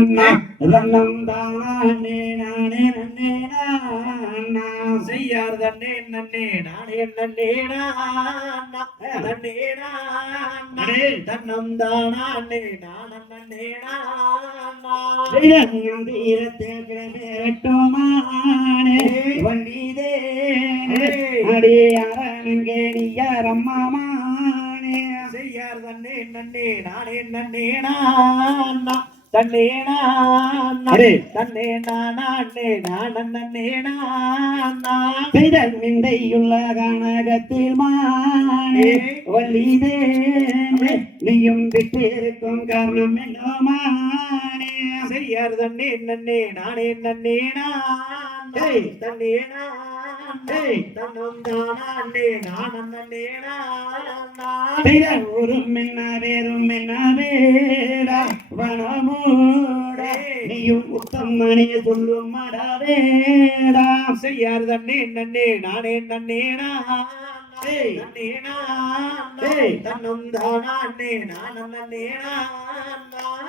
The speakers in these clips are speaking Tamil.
தன்னம் தானே நானே நன்னே நானா. செய்யார் தன்னே நன்னே நானே நன்னே நானா. தன்னே நானா. தன்னம் தானே நானே நன்னே நானா. வீரங்கம் வீரத்தில் கிளம்பேட்டுமானே வண்டிதே அடியாரங்கேணியாரம்மானே செய்யார் தன்னே நன்னே நானே நன்னே நானா. தன்னே. தன்னே நானே நானே நானா நிந்தையுள்ள கனகத்தில் மானே வலிதே நீயும் விட்டிருக்கும் காரணம் என்னமானே செய்யார் தன்னே நன்னே நானே நன்னே நானே. தன்னே நானே தன்னம் தானே நானம் வனமூட நீயும் உத்தமணி சொல்லும் மடவேடா செய்யார் தன்னே நன்னே நானே நன்னே நானே நன்னே நானே தன்னம் தானே நானா. வலிதேனே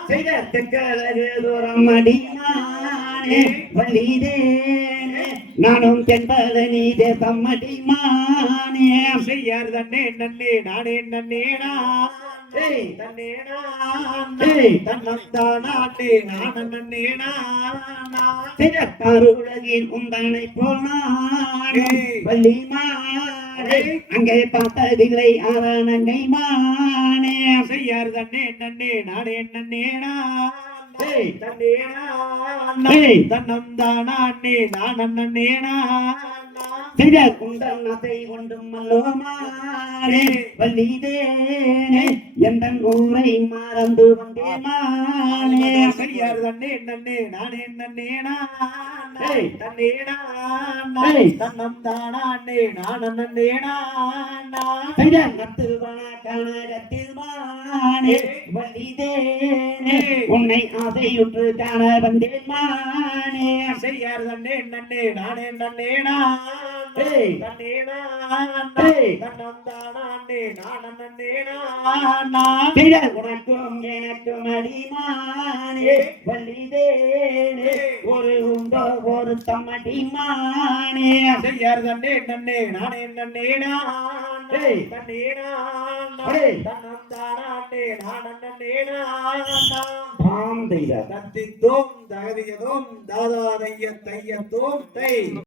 நானும் தென்பத நீ தேசம் அடிமானே செய்யார் தன்னே நன்னே நானே நன்னே நானே. தன்னே நானே. தன்னம் தானே நானம் நன்னே நானா. சிறப்பாருலகில் உந்தனை போனானே வள்ளிமானே அங்கே பார்த்ததில்லை ஆரணங்கை மானே. செய்யார் தன்னே நன்னே நானே நன்னே நானே தன்னே நானே ஏய். தன்னம் தானே நன்னே நானா. சிற குண்டனத்தை கொண்டும் மல்லோமானே வள்ளிதேனே எந்த ஊரை மறந்து வந்தே மானே செய்யார் தன்னே நன்னே நானே நன்னே நானே. தன்னே நானே. தன்னம் தானே நானம் நன்னே நானா மானே வள்ளிதேனே உன்னை ஆசையுற்று காண வந்தேன் மானே. செய்யார் தன்னே நன்னே நானே நன்னே நானே. ஏய். தன்னே நன்னே நானா. பிற உனக்கும் எனக்கும் அடிமானே. வள்ளிதேனே ஒரு உண்டோ ஒரு தம்மடிமானே செய்யார் தன்னே நன்னே நானே. நன்னே நானே. நானே. தன்னம் தானே நானம் நன்னே நானா பாம் தெய்வ தத்தித்தோம் தகதியதோம் தாதாதைய தையத்தோம் தை